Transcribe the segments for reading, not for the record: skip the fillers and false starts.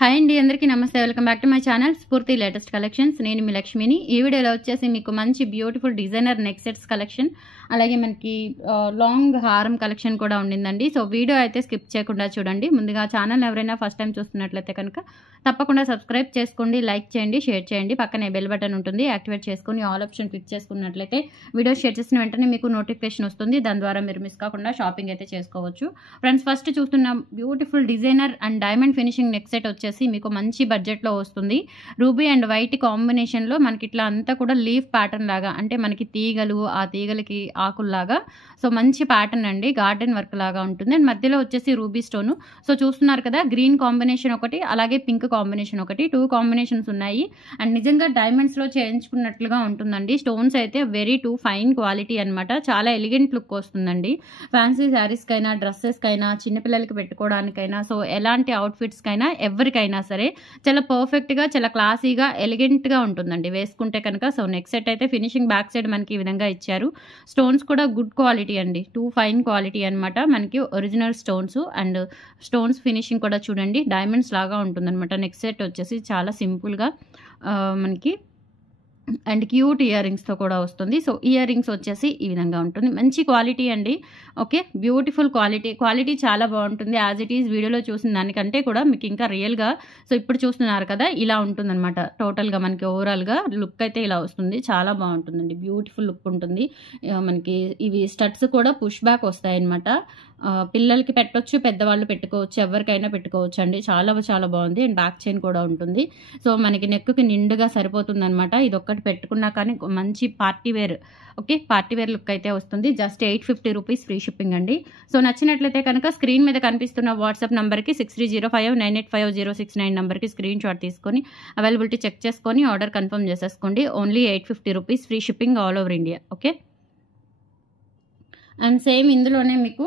Hi అండి, అందరికీ నమస్తే. Welcome back to my channel స్ఫూర్తి లేటెస్ట్ కలెక్షన్స్. నేను మీ లక్ష్మిని. ఈ వీడియోలో వచ్చేసి మీకు మంచి beautiful designer neck sets collection, అలాగే మనకి లాంగ్ హారం కలెక్షన్ కూడా ఉండిందండి. సో వీడియో అయితే స్కిప్ చేయకుండా చూడండి. ముందుగా ఛానల్ ఎవరైనా ఫస్ట్ టైం చూస్తున్నట్లయితే కనుక తప్పకుండా సబ్స్క్రైబ్ చేసుకోండి, లైక్ చేయండి, షేర్ చేయండి. పక్కనే బెల్ బటన్ ఉంటుంది, యాక్టివేట్ చేసుకుని ఆల్ ఆప్షన్ క్లిక్ చేసుకున్నట్లయితే వీడియో షేర్ చేసిన వెంటనే మీకు నోటిఫికేషన్ వస్తుంది. దాని ద్వారా మీరు మిస్ కాకుండా షాపింగ్ అయితే చేసుకోవచ్చు. ఫ్రెండ్స్, ఫస్ట్ చూస్తున్న beautiful designer and diamond finishing neck set వచ్చేసి మీకు మంచి బడ్జెట్లో వస్తుంది. రూబీ అండ్ వైట్ కాంబినేషన్లో మనకి ఇట్లా అంతా కూడా లీఫ్ ప్యాటర్న్ లాగా, అంటే మనకి తీగలు, ఆ తీగలకి ఆకుల్లాగా, సో మంచి ప్యాటర్న్ అండి, గార్డెన్ వర్క్ లాగా ఉంటుంది. అండ్ మధ్యలో వచ్చేసి రూబీ స్టోను. సో చూస్తున్నారు కదా, గ్రీన్ కాంబినేషన్ ఒకటి, అలాగే పింక్ కాంబినేషన్ ఒకటి, 2 కాంబినేషన్స్ ఉన్నాయి. అండ్ నిజంగా డైమండ్స్లో చేయించుకున్నట్లుగా ఉంటుందండి. స్టోన్స్ అయితే వెరీ ఫైన్ క్వాలిటీ అనమాట. చాలా ఎలిగెంట్ లుక్ వస్తుందండి. ఫ్యాన్సీ శారీస్కైనా, డ్రెస్సెస్కైనా, చిన్నపిల్లలకి పెట్టుకోవడానికైనా, సో ఎలాంటి అవుట్ఫిట్స్కైనా, ఎవరికైనా సరే చాలా పర్ఫెక్ట్గా, చాలా క్లాసీగా, ఎలిగెంట్గా ఉంటుందండి వేసుకుంటే కనుక. సో నెక్ సెట్ అయితే ఫినిషింగ్ బ్యాక్ సైడ్ మనకి ఈ విధంగా ఇచ్చారు. స్టోన్స్ కూడా గుడ్ క్వాలిటీ అండి, ఫైన్ క్వాలిటీ అనమాట. మనకి original stones and stones finishing కూడా చూడండి, డైమండ్స్ లాగా ఉంటుందన్నమాట. నెక్ సెట్ వచ్చేసి చాలా సింపుల్గా మనకి అండ్ క్యూట్ ఇయర్ రింగ్స్తో కూడా వస్తుంది. సో ఇయర్ రింగ్స్ వచ్చేసి ఈ విధంగా ఉంటుంది. మంచి క్వాలిటీ అండి. ఓకే, బ్యూటిఫుల్ క్వాలిటీ చాలా బాగుంటుంది. యాజ్ ఇట్ ఈజ్ వీడియోలో చూసిన దానికంటే కూడా మీకు ఇంకా రియల్గా, సో ఇప్పుడు చూస్తున్నారు కదా, ఇలా ఉంటుందన్నమాట. టోటల్గా మనకి ఓవరాల్గా లుక్ అయితే ఇలా వస్తుంది. చాలా బాగుంటుందండి, బ్యూటిఫుల్ లుక్ ఉంటుంది. మనకి ఇవి స్టడ్స్ కూడా పుష్ బ్యాక్ వస్తాయి అనమాట. పిల్లలకి పెట్టొచ్చు, పెద్దవాళ్ళు పెట్టుకోవచ్చు, ఎవరికైనా పెట్టుకోవచ్చు అండి. చాలా చాలా బాగుంది. అండ్ బ్యాక్ చైన్ కూడా ఉంటుంది. సో మనకి నెక్కి నిండుగా సరిపోతుంది అనమాట. ఇది ఒక్కటి పెట్టుకున్నా కానీ మంచి party wear, okay, party wear look అయితే వస్తుంది. జస్ట్ 850 రూపీస్ ఫ్రీ షిప్పింగ్ అండి. సో నచ్చినట్లయితే కనుక స్క్రీన్ మీద కనిపిస్తున్న వాట్సాప్ నెంబర్కి 6305985069 నెంబర్కి స్క్రీన్ షాట్ తీసుకొని అవైలబిలిటీ చెక్ చేసుకొని ఆర్డర్ కన్ఫర్మ్ చేసేసుకోండి. Only 850 rupees free shipping all over India. Okay, and same ఇందులోనే మీకు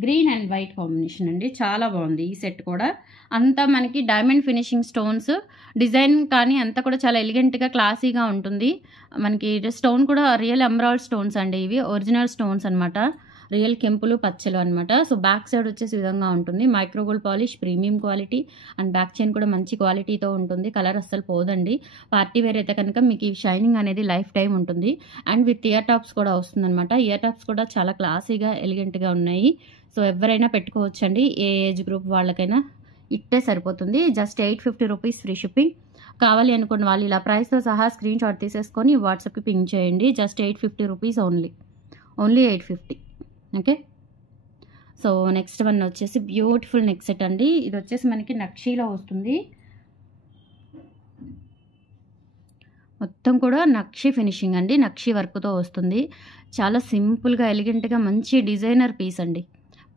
గ్రీన్ అండ్ వైట్ కాంబినేషన్ అండి. చాలా బాగుంది ఈ సెట్ కూడా. అంతా మనకి డైమండ్ ఫినిషింగ్ స్టోన్స్ డిజైన్ కానీ అంతా కూడా చాలా ఎలిగెంట్గా, క్లాసీగా ఉంటుంది. మనకి స్టోన్ కూడా రియల్ ఎమరాల్డ్ స్టోన్స్ అండి. ఇవి ఒరిజినల్ స్టోన్స్ అనమాట, రియల్ కెంపులు, పచ్చలు అనమాట. సో బ్యాక్ సైడ్ వచ్చేసి ఈ విధంగా ఉంటుంది. Micro gold polish, premium quality, and back chain కూడా మంచి క్వాలిటీతో ఉంటుంది. కలర్ అస్సలు పోదండి. పార్టీ వేర్ అయితే కనుక మీకు ఈ షైనింగ్ అనేది లైఫ్ టైం ఉంటుంది. అండ్ విత్ ఇయర్ టాప్స్ కూడా వస్తుందన్నమాట. ఇయర్ టాప్స్ కూడా చాలా క్లాసీగా, ఎలిగెంట్గా ఉన్నాయి. సో ఎవరైనా పెట్టుకోవచ్చండి, ఏ ఏజ్ గ్రూప్ వాళ్ళకైనా ఇట్టే సరిపోతుంది. Just 850 rupees free shipping. కావాలి అనుకున్న వాళ్ళు ఇలా ప్రైస్తో సహా స్క్రీన్ షాట్ తీసేసుకొని వాట్సాప్కి పింక్ చేయండి. Just 850 rupees only 850. Okay, so next one వచ్చేసి బ్యూటిఫుల్ నెక్ సెట్ అండి. ఇది వచ్చేసి మనకి నక్షీలో వస్తుంది. మొత్తం కూడా నక్షి ఫినిషింగ్ అండి, నక్షి వర్క్తో వస్తుంది. చాలా సింపుల్గా, ఎలిగెంట్గా మంచి డిజైనర్ పీస్ అండి.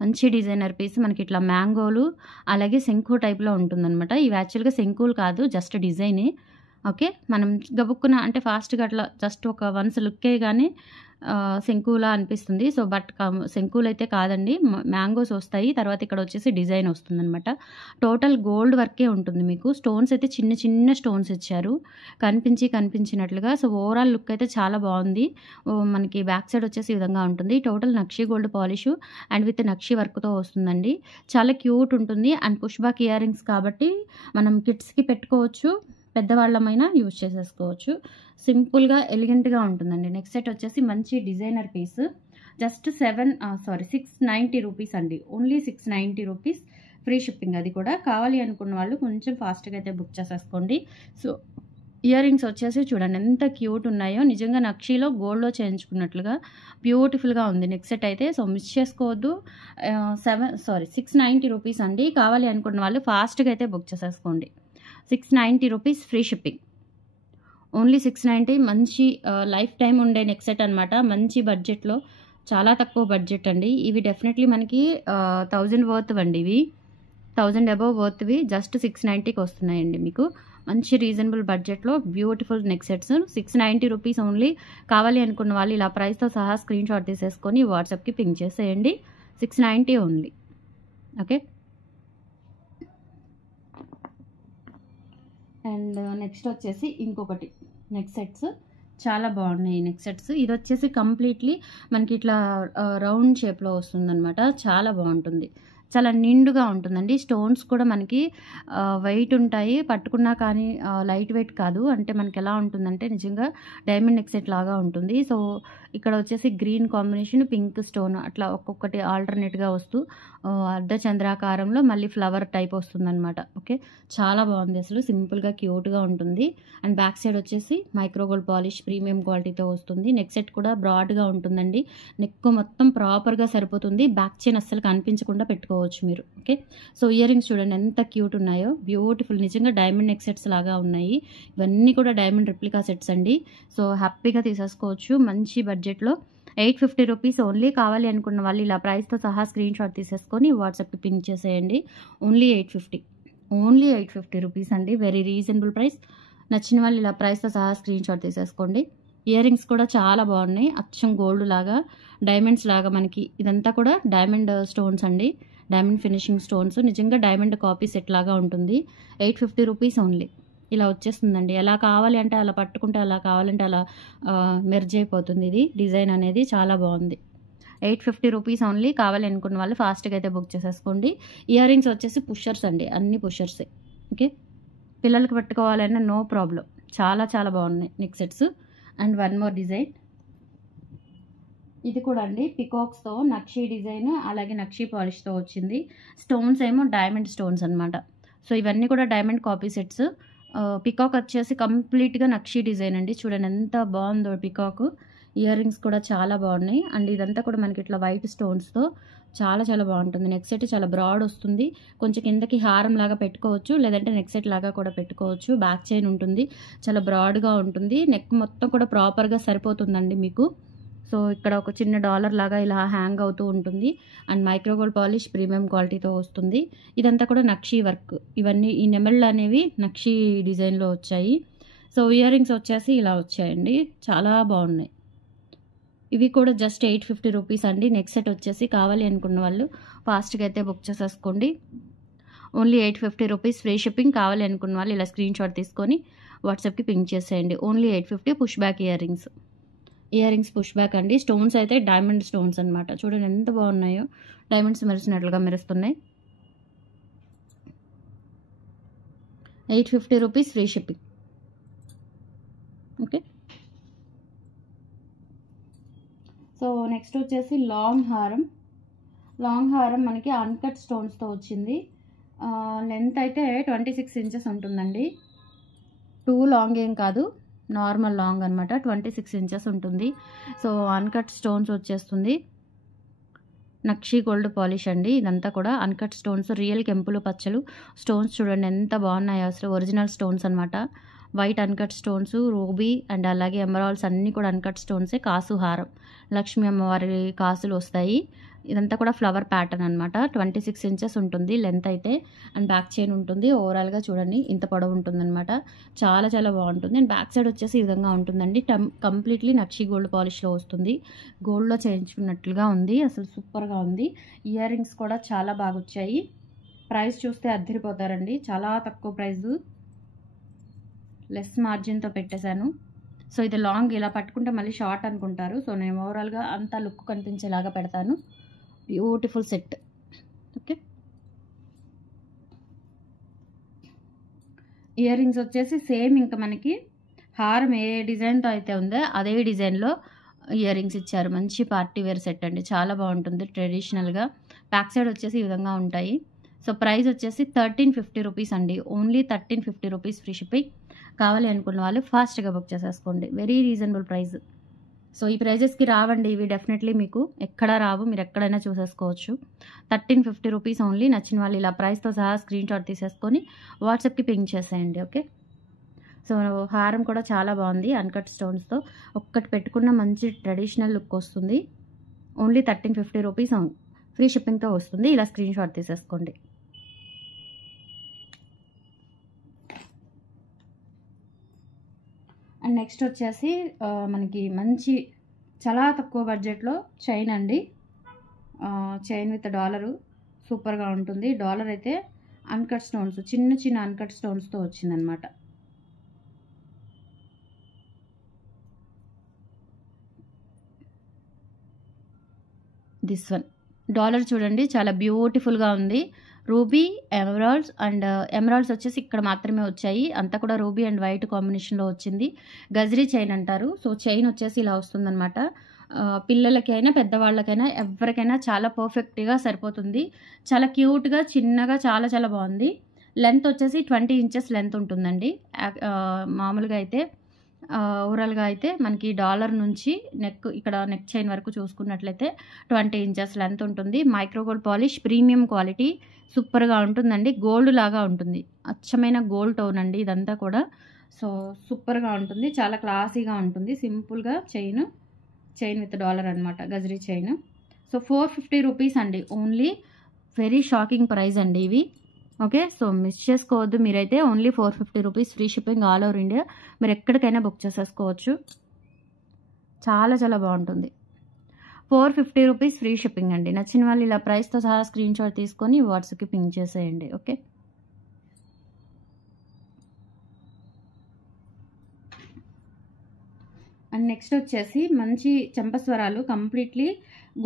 మంచి డిజైనర్ పీస్. మనకి ఇట్లా మ్యాంగోలు, అలాగే శంకు టైప్లో ఉంటుందన్నమాట. ఇవి యాక్చువల్గా శంకులు కాదు, జస్ట్ డిజైనే. ఓకే, మనం గబుక్కున అంటే ఫాస్ట్గా అట్లా జస్ట్ ఒక వన్స్ లుక్కే కానీ శంకులా అనిపిస్తుంది. సో బట్ శంకులు అయితే కాదండి, మ్యాంగోస్ వస్తాయి. తర్వాత ఇక్కడ వచ్చేసి డిజైన్ వస్తుందన్నమాట. టోటల్ గోల్డ్ వర్కే ఉంటుంది మీకు. స్టోన్స్ అయితే చిన్న చిన్న స్టోన్స్ ఇచ్చారు, కనిపించినట్లుగా. సో ఓవరాల్ లుక్ అయితే చాలా బాగుంది. మనకి బ్యాక్ సైడ్ వచ్చేసి ఈ విధంగా ఉంటుంది. టోటల్ నక్షి గోల్డ్ పాలిష్ అండ్ విత్ నక్షి వర్క్తో వస్తుందండి. చాలా క్యూట్ ఉంటుంది. And push back earrings కాబట్టి మనం కిడ్స్కి పెట్టుకోవచ్చు, పెద్దవాళ్ళమైనా యూజ్ చేసేసుకోవచ్చు. సింపుల్గా, ఎలిగెంట్గా ఉంటుందండి. నెక్స్ట్ సెట్ వచ్చేసి మంచి డిజైనర్ పీస్. జస్ట్ 690 రూపీస్ అండి. Only 690 rupees free shipping. అది కూడా కావాలి అనుకున్న వాళ్ళు కొంచెం ఫాస్ట్గా అయితే బుక్ చేసేసుకోండి. సో ఇయర్ రింగ్స్ వచ్చేసి చూడండి ఎంత క్యూట్ ఉన్నాయో. నిజంగా నక్షీలో గోల్డ్లో చేయించుకున్నట్లుగా బ్యూటిఫుల్గా ఉంది నెక్స్ట్ సెట్ అయితే. సో మిస్ చేసుకోవద్దు. 690 రూపీస్ అండి. కావాలి అనుకున్న వాళ్ళు ఫాస్ట్గా అయితే బుక్ చేసేసుకోండి. 690 రూపీస్ ఫ్రీ షిప్పింగ్. ఓన్లీ 690. మంచి లైఫ్ టైం ఉండే నెక్ సెట్ అనమాట. మంచి బడ్జెట్లో, చాలా తక్కువ బడ్జెట్ అండి. ఇవి డెఫినెట్లీ మనకి 1000 వర్త్ అండి. ఇవి 1000 అబవ్ వర్త్వి జస్ట్ 690కి వస్తున్నాయండి మీకు. మంచి రీజనబుల్ బడ్జెట్లో beautiful neck sets 690 rupees only. కావాలి అనుకున్న వాళ్ళు ఇలా ప్రైస్తో సహా స్క్రీన్ షాట్ తీసేసుకొని వాట్సాప్కి పింక్ చేసేయండి. 690 ఓన్లీ. ఓకే, అండ్ నెక్స్ట్ వచ్చేసి ఇంకొకటి నెక్ సెట్స్ చాలా బాగున్నాయి నెక్ సెట్స్. ఇది వచ్చేసి కంప్లీట్లీ మనకి ఇట్లా రౌండ్ షేప్లో వస్తుందన్నమాట. చాలా బాగుంటుంది. చాలా నిండుగా ఉంటుందండి. స్టోన్స్ కూడా మనకి వెయిట్ ఉంటాయి. పట్టుకున్నా కానీ లైట్ వెయిట్ కాదు. అంటే మనకెలా ఉంటుందంటే నిజంగా డైమండ్ నెక్ సెట్ లాగా ఉంటుంది. సో, ఇక్కడ వచ్చేసి గ్రీన్ కాంబినేషన్, పింక్ స్టోన్ అట్లా ఒక్కొక్కటి ఆల్టర్‌నేట్‌గా వస్తూ అర్ధచంద్రాకారంలో మళ్ళీ ఫ్లవర్ టైప్ వస్తుందనమాట. ఓకే. చాలా బాగుంది అసలు. సింపుల్‌గా క్యూట్‌గా ఉంటుంది. అండ్ బ్యాక్ సైడ్ వచ్చేసి మైక్రో గోల్డ్ పాలిష్ ప్రీమియం క్వాలిటీతో వస్తుంది. నెక్ సెట్ కూడా బ్రాడ్‌గా ఉంటుందండి. నెక్ మొత్తం ప్రాపర్‌గా సరిపోతుంది. బ్యాక్ చైన్ అస్సలు కనిపించకుండా పెట్టుకోవచ్చు మీరు. ఓకే. సో, ఇయర్ రింగ్స్ చూడండి ఎంత క్యూట్ ఉన్నాయో. బ్యూటిఫుల్ నిజంగా డైమండ్ నెక్ సెట్స్ లాగా ఉన్నాయి. ఇవన్నీ కూడా డైమండ్ రెప్లికా సెట్స్ అండి. సో, హ్యాపీగా తీసేసుకోవచ్చు మంచి బడ్జెట్‌లో. 850 రూపీస్ ఓన్లీ. కావాలి అనుకున్న వాళ్ళు ఇలా ప్రైస్‌తో సహా స్క్రీన్ షాట్ తీసేసుకొని వాట్సాప్‌కి పింక్ చేసేయండి. ఓన్లీ 850. ఓన్లీ 850 రూపీస్ అండి. Very reasonable price. నచ్చిన వాళ్ళు ఇలా ప్రైస్‌తో సహా స్క్రీన్ షాట్ తీసేసుకోండి. ఇయర్ రింగ్స్ కూడా చాలా బాగున్నాయి. అచ్చం గోల్డ్ లాగా, డైమండ్స్ లాగా మనకి ఇదంతా కూడా డైమండ్ స్టోన్స్ అండి. Diamond finishing stones. నిజంగా డైమండ్ కాపీ సెట్ లాగా ఉంటుంది. 850 రూపీస్ ఓన్లీ. ఇలా వచ్చేస్తుందండి. ఎలా కావాలి అంటే అలా పట్టుకుంటే, అలా కావాలంటే అలా మెర్జ్ అయిపోతుంది. ఇది డిజైన్ అనేది చాలా బాగుంది. 850 రూపీస్ ఓన్లీ. కావాలి అనుకున్న వాళ్ళు ఫాస్ట్‌గా అయితే బుక్ చేసేసుకోండి. ఇయర్ రింగ్స్ వచ్చేసి పుషర్స్ అండి. అన్ని పుషర్సే. ఓకే. పిల్లలకి పెట్టుకోవాలన్నా నో ప్రాబ్లం. చాలా చాలా బాగున్నాయి neck sets. And one more design. ఇది కూడా అండి పికాక్స్‌తో నక్షీ డిజైన్, అలాగే నక్షీ పాలిష్‌తో వచ్చింది. స్టోన్స్ ఏమో డైమండ్ స్టోన్స్ అనమాట. సో, ఇవన్నీ కూడా డైమండ్ కాపీ సెట్స్. పికాక్ వచ్చేసి కంప్లీట్‌గా నక్షీ డిజైన్ అండి. చూడండి ఎంత బాగుందో పికాక్. ఇయర్ రింగ్స్ కూడా చాలా బాగున్నాయి. అండ్ ఇదంతా కూడా మనకి ఇట్లా వైట్ స్టోన్స్‌తో చాలా చాలా బాగుంటుంది. నెక్ సెట్ చాలా బ్రాడ్ వస్తుంది. కొంచెం కిందకి హారం లాగా పెట్టుకోవచ్చు. లేదంటే నెక్ సెట్ లాగా కూడా పెట్టుకోవచ్చు. బ్యాక్ చైన్ ఉంటుంది. చాలా బ్రాడ్‌గా ఉంటుంది. నెక్ మొత్తం కూడా ప్రాపర్‌గా సరిపోతుందండి మీకు. సో, ఇక్కడ ఒక చిన్న డాలర్ లాగా ఇలా హ్యాంగ్ అవుతూ ఉంటుంది. And micro gold polish premium క్వాలిటీతో వస్తుంది. ఇదంతా కూడా నక్షీ వర్క్. ఇవన్నీ ఈ నెమళ్ళు అనేవి నక్షీ డిజైన్‌లో వచ్చాయి. సో, ఇయర్ రింగ్స్ వచ్చేసి ఇలా వచ్చాయండి. చాలా బాగున్నాయి. ఇవి కూడా జస్ట్ 850 రూపీస్ అండి. నెక్ సెట్ వచ్చేసి కావాలి అనుకున్న వాళ్ళు ఫాస్ట్‌గా అయితే బుక్ చేసేసుకోండి. Only 850 rupees. Free shipping. కావాలి అనుకున్న వాళ్ళు ఇలా స్క్రీన్ షాట్ తీసుకొని వాట్సాప్‌కి పింక్ చేసేయండి. Only 850. Push back earrings. Earrings push back అండి. స్టోన్స్ అయితే డైమండ్ స్టోన్స్ అనమాట. చూడండి ఎంత బాగున్నాయో. డైమండ్స్ మెరిసినట్లుగా మెరుస్తున్నాయి. 850 rupees. Free shipping. Okay. So, next వచ్చేసి లాంగ్ హారం. లాంగ్ హారం మనకి అన్కట్ స్టోన్స్‌తో వచ్చింది. లెంత్ అయితే 26 ఇంచెస్ ఉంటుందండి. టూ లాంగ్ ఏం కాదు. నార్మల్ లాంగ్ అనమాట. 26 ఇంచెస్ ఉంటుంది. సో, అన్కట్ స్టోన్స్ వచ్చేస్తుంది. నక్షీ గోల్డ్ పాలిష్ అండి. ఇదంతా కూడా అన్కట్ స్టోన్స్. రియల్ కెంపులు పచ్చలు స్టోన్స్ చూడండి ఎంత బాగున్నాయో అసలు. ఒరిజినల్ స్టోన్స్ అనమాట. White uncut stones, ruby and అలాగే ఎమరాల్డ్స్ అన్నీ కూడా అన్కట్ స్టోన్సే. కాసు హారం. లక్ష్మీ అమ్మవారి కాసులు వస్తాయి. ఇదంతా కూడా ఫ్లవర్ ప్యాటర్న్ అనమాట. 26 ఇంచెస్ ఉంటుంది లెంత్ అయితే. అండ్ బ్యాక్ చైన్ ఉంటుంది. ఓవరాల్‌గా చూడండి ఇంత పొడవు ఉంటుందన్నమాట. చాలా చాలా బాగుంటుంది. అండ్ బ్యాక్ సైడ్ వచ్చేసి ఈ విధంగా ఉంటుందండి. కంప్లీట్లీ నక్షీ గోల్డ్ పాలిష్లో వస్తుంది. గోల్డ్లో చేయించుకున్నట్లుగా ఉంది. అసలు సూపర్గా ఉంది. ఇయర్ రింగ్స్ కూడా చాలా బాగా వచ్చాయి. ప్రైస్ చూస్తే అద్దరిపోతారండి. చాలా తక్కువ ప్రైజు. లెస్ మార్జిన్తో పెట్టేశాను. సో, ఇది లాంగ్ ఇలా పట్టుకుంటే మళ్ళీ షార్ట్ అనుకుంటారు. సో, నేను ఓవరాల్‌గా అంతా లుక్ కనిపించేలాగా పెడతాను. Beautiful set. Okay. Ear rings వచ్చేసి సేమ్ ఇంకా మనకి హారం ఏ డిజైన్తో అయితే ఉందో అదే డిజైన్లో ఇయర్ రింగ్స్ ఇచ్చారు. మంచి పార్టీ వేర్ సెట్ అండి. చాలా బాగుంటుంది ట్రెడిషనల్గా. బ్యాక్ సైడ్ వచ్చేసి ఈ విధంగా ఉంటాయి. సో, ప్రైస్ వచ్చేసి 1350 రూపీస్ అండి. Only 1350 rupees. Free shipping. కావాలి అనుకున్న వాళ్ళు ఫాస్ట్‌గా బుక్ చేసేసుకోండి. Very reasonable price. సో, ఈ ప్రైజెస్‌కి రావండి ఇవి డెఫినెట్లీ మీకు. ఎక్కడా రావు. మీరు ఎక్కడైనా చూసేసుకోవచ్చు. 1350 రూపీస్ ఓన్లీ. నచ్చిన వాళ్ళు ఇలా ప్రైస్‌తో సహా స్క్రీన్ షాట్ తీసేసుకొని వాట్సాప్‌కి పింక్ చేసేయండి. ఓకే. సో, హారం కూడా చాలా బాగుంది. అన్కట్ స్టోన్స్‌తో ఒక్కటి పెట్టుకున్న మంచి ట్రెడిషనల్ లుక్ వస్తుంది. Only 1350 rupees. ఫ్రీ షిప్పింగ్తో వస్తుంది. ఇలా స్క్రీన్ షాట్ తీసేసుకోండి. అండ్ నెక్స్ట్ వచ్చేసి మనకి మంచి చాలా తక్కువ బడ్జెట్లో చైన్ అండి. చైన్ విత్ డాలరు సూపర్గా ఉంటుంది. డాలర్ అయితే అన్కట్ స్టోన్స్, చిన్న చిన్న అన్కట్ స్టోన్స్తో వచ్చిందనమాట. దిస్ వన్ డాలర్ చూడండి చాలా బ్యూటిఫుల్గా ఉంది. రూబీ, ఎమరాల్డ్స్ అండ్ ఎమరాల్డ్స్ వచ్చేసి ఇక్కడ మాత్రమే వచ్చాయి. అంతా కూడా రూబీ అండ్ వైట్ కాంబినేషన్లో వచ్చింది. గజ్రీ చైన్ అంటారు. సో చైన్ వచ్చేసి ఇలా వస్తుందన్నమాట. పిల్లలకైనా పెద్దవాళ్ళకైనా ఎవరికైనా చాలా పర్ఫెక్ట్గా సరిపోతుంది. చాలా క్యూట్గా చిన్నగా చాలా చాలా బాగుంది. లెంత్ వచ్చేసి 20 ఇంచెస్ లెంత్ ఉంటుందండి. మామూలుగా అయితే ఓవరాల్గా అయితే మనకి డాలర్ నుంచి ఇక్కడ నెక్ చైన్ వరకు చూసుకున్నట్లయితే 20 ఇంచెస్ లెంత్ ఉంటుంది. Micro gold polish premium quality సూపర్గా ఉంటుందండి. గోల్డ్ లాగా ఉంటుంది. అచ్చమైన గోల్డ్ టోన్ అండి ఇదంతా కూడా. సో సూపర్గా ఉంటుంది. చాలా క్లాసీగా ఉంటుంది. సింపుల్గా చైన్ విత్ డాలర్ అనమాట. గజ్రీ చైన్. సో 450 రూపీస్ అండి. ఓన్లీ వెరీ షాకింగ్ ప్రైస్ అండి ఇవి. ఓకే, సో మిస్ చేసుకోవద్దు మీరైతే. Only 450 rupees free shipping all over India. మీరు ఎక్కడికైనా బుక్ చేసేసుకోవచ్చు. చాలా చాలా బాగుంటుంది. 450 రూపీస్ ఫ్రీ షిప్పింగ్ అండి. నచ్చిన వాళ్ళు ఇలా ప్రైస్తో సహా స్క్రీన్ షాట్ తీసుకొని వాట్సాప్కి పింక్ చేసేయండి. ఓకే, అండ్ నెక్స్ట్ వచ్చేసి మంచి చెంపస్వరాలు కంప్లీట్లీ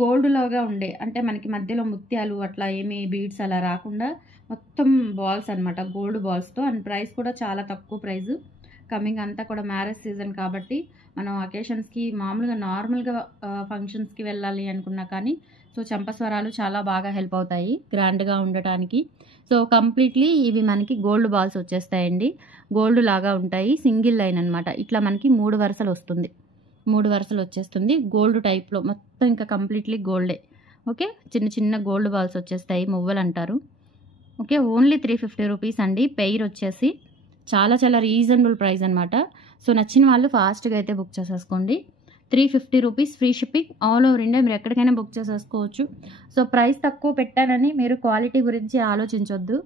గోల్డ్ లాగా ఉండే, అంటే మనకి మధ్యలో ముత్యాలు అట్లా ఏమీ బీడ్స్ అలా రాకుండా మొత్తం బాల్స్ అనమాట, గోల్డ్ బాల్స్తో. అండ్ ప్రైస్ కూడా చాలా తక్కువ ప్రైస్. కమింగ్ అంతా కూడా మ్యారేజ్ సీజన్ కాబట్టి మనం అకేషన్స్కి మామూలుగా నార్మల్గా ఫంక్షన్స్కి వెళ్ళాలి అనుకున్నా కానీ సో చెంపస్వరాలు చాలా బాగా హెల్ప్ అవుతాయి గ్రాండ్గా ఉండటానికి. సో కంప్లీట్లీ ఇవి మనకి గోల్డ్ బాల్స్ వచ్చేస్తాయండి. గోల్డ్ లాగా ఉంటాయి. సింగిల్ లైన్ అనమాట. ఇట్లా మనకి 3 వరుసలు వస్తుంది. 3 వరుసలు వచ్చేస్తుంది గోల్డ్ టైప్లో మొత్తం. ఇంకా కంప్లీట్లీ గోల్డే. ఓకే, చిన్న చిన్న గోల్డ్ బాల్స్ వచ్చేస్తాయి. మువ్వలు అంటారు. ఓకే, ఓన్లీ 350 రూపీస్ అండి. పెయిర్ వచ్చేసి చాలా చాలా రీజనబుల్ ప్రైస్ అనమాట. సో నచ్చిన వాళ్ళు ఫాస్ట్గా అయితే బుక్ చేసేసుకోండి. 350 rupees free shipping all over India. మీరు ఎక్కడికైనా బుక్ చేసేసుకోవచ్చు. సో ప్రైస్ తక్కువ పెట్టానని మీరు క్వాలిటీ గురించి ఆలోచించొద్దు.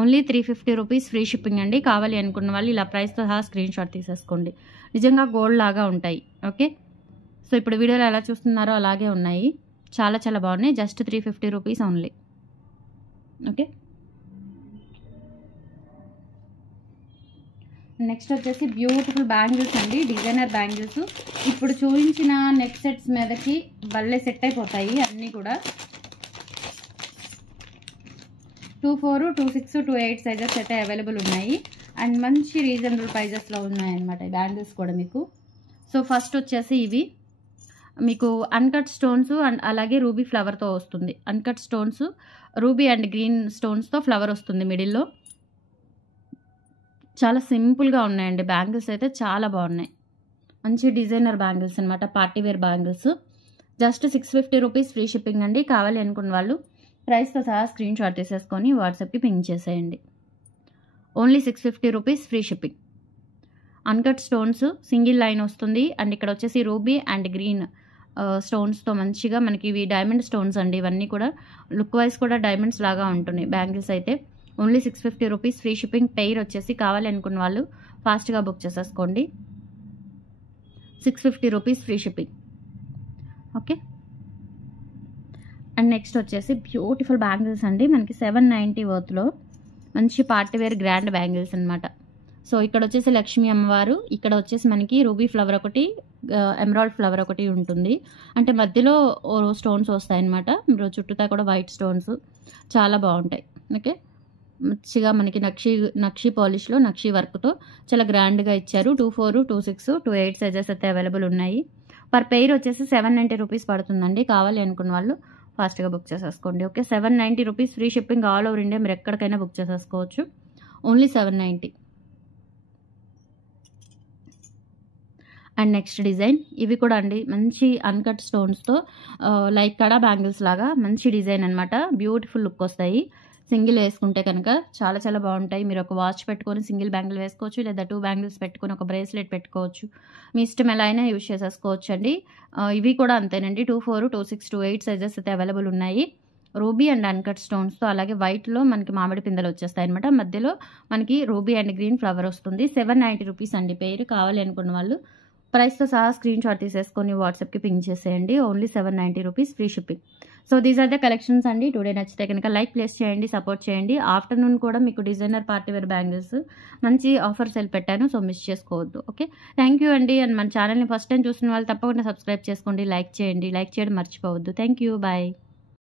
ఓన్లీ 350 రూపీస్ ఫ్రీ షిప్పింగ్ అండి. కావాలి అనుకున్న వాళ్ళు ఇలా ప్రైస్తో సహా స్క్రీన్ షాట్ తీసేసుకోండి. నిజంగా గోల్డ్ లాగా ఉంటాయి. ఓకే, సో ఇప్పుడు వీడియోలో ఎలా చూస్తున్నారో అలాగే ఉన్నాయి. చాలా చాలా బాగున్నాయి. Just 350 rupees only. Okay, next వచ్చేసి బ్యూటిఫుల్ బ్యాంగిల్స్ అండి. Designer bangles. ఇప్పుడు చూపించిన నెక్ సెట్స్ మీదకి భలే సెట్ అయిపోతాయి అన్నీ కూడా. 24, 26, 28 సైజెస్ అయితే అవైలబుల్ ఉన్నాయి. అండ్ మంచి రీజనబుల్ ప్రైజెస్లో ఉన్నాయన్నమాట ఈ బ్యాంగిల్స్ కూడా మీకు. సో ఫస్ట్ వచ్చేసి ఇవి మీకు అన్కట్ స్టోన్స్ అండ్ అలాగే రూబీ ఫ్లవర్తో వస్తుంది. Uncut stones, ruby and green స్టోన్స్తో ఫ్లవర్ వస్తుంది మిడిల్లో. చాలా సింపుల్గా ఉన్నాయండి బ్యాంగిల్స్ అయితే. చాలా బాగున్నాయి. మంచి డిజైనర్ బ్యాంగిల్స్ అనమాట. Party wear bangles. Just 650 rupees free shipping అండి. కావాలి అనుకున్న వాళ్ళు ప్రైస్తో సహా స్క్రీన్ షాట్ తీసేసుకొని వాట్సాప్కి పింక్ చేసేయండి. Only 650 rupees free shipping. Uncut stones single line వస్తుంది. అండ్ ఇక్కడ వచ్చేసి రూబీ అండ్ గ్రీన్ స్టోన్స్తో మంచిగా మనకి ఇవి డైమండ్ స్టోన్స్ అండి. ఇవన్నీ కూడా లుక్ వైజ్ కూడా డైమండ్స్ లాగా ఉంటున్నాయి బ్యాంగిల్స్ అయితే. Only 650 rupees free shipping. Pair వచ్చేసి కావాలి అనుకున్న వాళ్ళు ఫాస్ట్గా బుక్ చేసేసుకోండి. 650 rupees free shipping. Okay, and next వచ్చేసి బ్యూటిఫుల్ బ్యాంగిల్స్ అండి. మనకి 790 వర్త్లో మంచి పార్టీవేర్ గ్రాండ్ బ్యాంగిల్స్ అనమాట. సో ఇక్కడ వచ్చేసి లక్ష్మీ అమ్మవారు, ఇక్కడ వచ్చేసి మనకి రూబీ ఫ్లవర్ ఒకటి, ఎమరాల్డ్ ఫ్లవర్ ఒకటి ఉంటుంది. అంటే మధ్యలో స్టోన్స్ వస్తాయన్నమాట. చుట్టూతా కూడా వైట్ స్టోన్స్ చాలా బాగుంటాయి. ఓకే, మంచిగా మనకి నక్షి పాలిష్లో నక్షి వర్క్తో చాలా గ్రాండ్గా ఇచ్చారు. 24, 26, 28 సైజెస్ అయితే అవైలబుల్ ఉన్నాయి. పర్ పెయిర్ వచ్చేసి 790 రూపీస్ పడుతుందండి. కావాలి అనుకున్న వాళ్ళు ఫాస్ట్గా బుక్ చేసేసుకోండి. Okay, 790 rupees free shipping all over India. మీరు ఎక్కడికైనా బుక్ చేసేసుకోవచ్చు. ఓన్లీ 790. అండ్ నెక్స్ట్ డిజైన్ ఇవి కూడా అండి మంచి అన్కట్ స్టోన్స్తో లైక్ కడా బ్యాంగిల్స్ లాగా మంచి డిజైన్ అనమాట. బ్యూటిఫుల్ లుక్ వస్తాయి. సింగిల్ వేసుకుంటే కనుక చాలా చాలా బాగుంటాయి. మీరు ఒక వాచ్ పెట్టుకొని సింగిల్ బ్యాంగిల్ వేసుకోవచ్చు, లేదా 2 బ్యాంగిల్స్ పెట్టుకొని ఒక బ్రేస్లెట్ పెట్టుకోవచ్చు. మీ ఇష్టం ఎలా అయినా యూజ్ చేసేసుకోవచ్చు అండి. ఇవి కూడా అంతేనండి. 24, 26, 28 సైజెస్ అయితే అవైలబుల్ ఉన్నాయి. రూబీ అండ్ అన్కట్ స్టోన్స్తో అలాగే వైట్లో మనకి మామిడి పిందెలు వచ్చేస్తాయి అనమాట. మధ్యలో మనకి రూబీ అండ్ గ్రీన్ ఫ్లవర్ వస్తుంది. 790 రూపీస్ అండి పేరు. కావాలి అనుకున్న వాళ్ళు ప్రైస్తో సహా స్క్రీన్ షాట్ తీసేసుకొని వాట్సాప్కి పింక్ చేసేయండి. Only 790 rupees free shipping. So these are the collections అండి. టుడే నచ్చితే కనుక లైక్ ప్లేస్ చేయండి, సపోర్ట్ చేయండి. ఆఫ్టర్నూన్ కూడా మీకు డిజైనర్ పార్టీ వేర్ బ్యాంగిల్స్ మంచి ఆఫర్ సేల్ పెట్టాను. సో మిస్ చేసుకోవద్దు. ఓకే, థ్యాంక్ యూ అండి. అండ్ మన ఛానల్ని ఫస్ట్ టైం చూసిన వాళ్ళు తప్పకుండా సబ్స్క్రైబ్ చేసుకోండి, లైక్ చేయండి, లైక్ చేయడం మర్చిపోవద్దు. Thank you, bye.